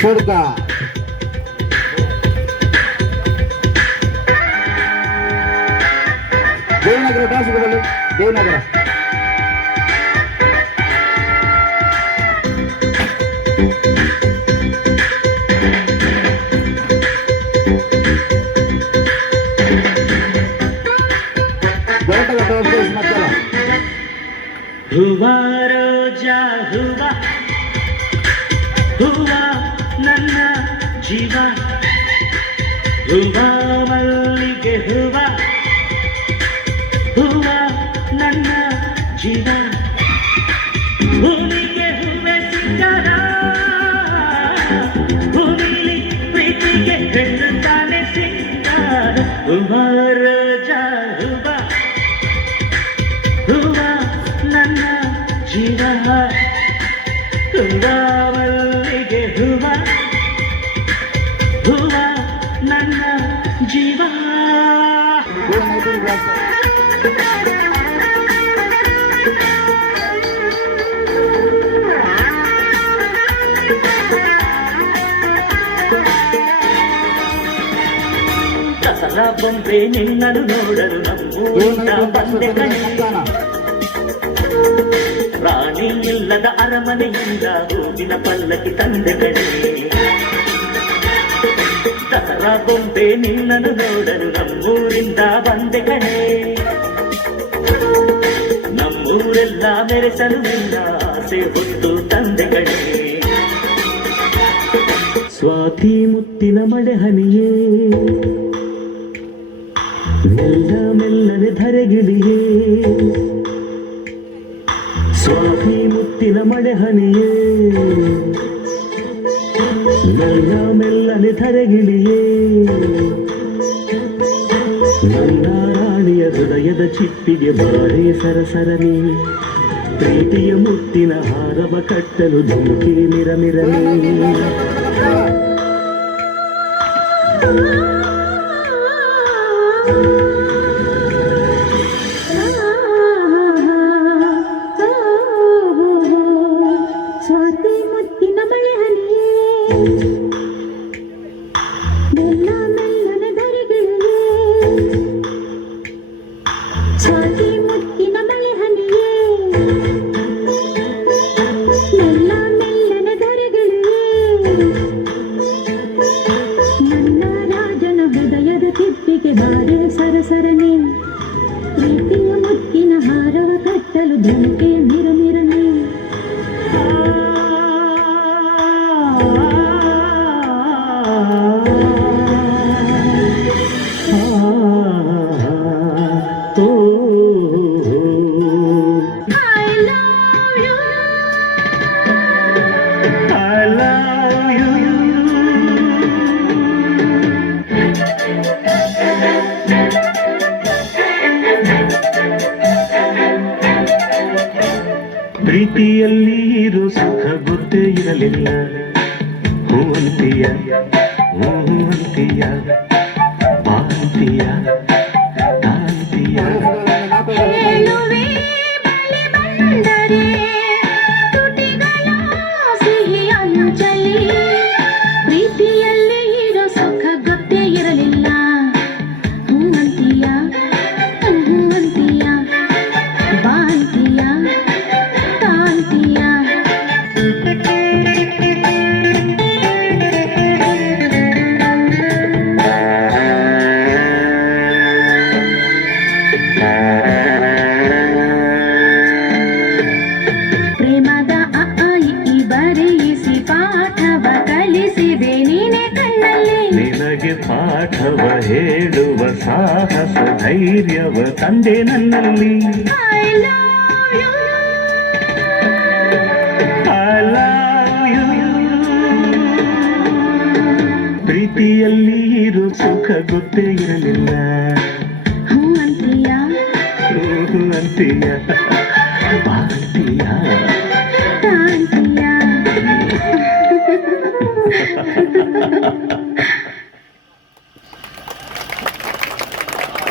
ಹುಡುಗ ದೇವನಗರ ದಾಸಗಳಲ್ಲಿ ದೇವನಗರ ಹುವಾ ರೋಜಾ ಹುವಾ ಹುವಾ ನನ್ನ ಜೀವ ಹುವಾ ಮಲ್ಲಿಗೆ ಹುವಾ ಹುವಾ ನನ್ನ ಜೀವ ಭೂಮಿಗೆ ಹೂವೆ ಸಿಕ್ಕರ ಭೂಮಿಲಿ ಪ್ರೀತಿಗೆ ಹೆಣ್ಣು ತಾನೆ ಸಿಕ್ಕಾರ ಹುವಾ ರೋಜಾ ಹುವಾ ಹುವಾ ನನ್ನ ಜೀವ ಹುವಾ ಮಲ್ಲಿಗೆ ಹುವಾ ಹುವಾ ನನ್ನ ಜೀವ ದಸರಾ ಬೊಂಬೆ ನಿನ್ನನ್ನು ನೋಡಲು ನಮ್ಮೂರಿನ ಬಂದೆ ಕಣೆ ರಾಣಿ ಇಲ್ಲದ ಅರಮನೆಯಿಂದ ಹೂವಿನ ಪಲ್ಲಕ್ಕಿ ತಂದೆ ಕಣೆ ದಸರಾ ಬೊಂಬೆ ನಿನ್ನನ್ನು ನೋಡಲು ನಮ್ಮೂರಿಂದ ಬಂದೆ ಕಣೆ ನಮ್ಮೂರೆಲ್ಲ ಮೆರೆಸಲು ನಿನ್ನ ಆಸೆ ಹೊತ್ತು ತಂದೆ ಕಣೆ ಸ್ವಾತಿ ಮುತ್ತಿನ ಮಳೆ ಹನಿಯೇ ಮೆಲ್ಲ ಮೆಲ್ಲನೆ ಧರೆಗಿಳಿಯೇ ಸ್ವಾತಿ ಮುತ್ತಿನ ಮಳೆ ಹನಿಯೇ ಮೆಲ್ಲ ಮೆಲ್ಲನೆ ಧರೆಗಿಳಿಯೇ ನನ್ನ ರಾಣಿಯ ಹೃದಯದ ಚಿಪ್ಪಿಗೆ ಬಾರೇ ಸರಸರನೆ ಪ್ರೀತಿಯ ಮುತ್ತಿನ ಹಾರವ ಕಟ್ಟಲು ಧುಮುಕಿ ಮಿರಮಿರನೆ ಸ್ವಾತಿ ಮುತ್ತಿನ ಮಳೆ ಹನಿಯೇ ಮೆಲ್ಲ ಮೆಲ್ಲನೆ ಧರೆಗಿಳಿಯೇ ಸ್ವಾತಿ ಮುತ್ತಿನ ಮಳೆ ಹನಿಯೇ ಮೆಲ್ಲ ಮೆಲ್ಲನೆ ಧರೆಗಿಳಿಯೇ ನನ್ನ ರಾಜನ ಹೃದಯದ ತಿಪ್ಪಿಗೆ ಬಾರೆ ಸರಸರನೆ ಪ್ರೀತಿಯ ಮುತ್ತಿನ ಹಾರವ ಕಟ್ಟಲು ಧುಮುಕೆ ಮಿರಮಿರನೆ ಪ್ರೀತಿಯಲ್ಲಿ ಇರೋ ಸುಖ ಗೊತ್ತೇ ಇರಲಿಲ್ಲ ಹೂವಂತಿಯ ಹೂವಂತಿಯ ಪಾಂತಿಯ ಕಾಂತಿಯ ಹೇಳುವೆ ಬಳಿ ಬಂದರೆ ತುಟಿಗಳ ಸಿಹಿ ಅಂಚಲಿ ಪ್ರೀತಿಯಲ್ಲಿ ಇರೋ ಸುಖ ಗೊತ್ತೇ ಇರಲಿಲ್ಲ ಹೂವಂತಿಯ ಹೂವಂತಿಯ ಬಾಂತಿಯ ಕಾಂತಿಯ ಪ್ರೇಮದ ಅ ಬರೆಯಿಸಿ ಪಾಠವ ಕಲಿಸಿದೆ ನೀನೆ ಕಣ್ಣಲ್ಲಿ ನಿನಗೆ ಪಾಠವ ಹೇಳುವ ಸಾಹಸ ಧೈರ್ಯವ ತಂದೆ ನನ್ನಲ್ಲಿ I love you. I love you. ಪ್ರೀತಿಯಲ್ಲಿ ಇರೋ ಸುಖ ಗೊತ್ತೇ ಇರಲಿಲ್ಲ ಹೂವಂತಿಯ ಹೂವಂತಿಯ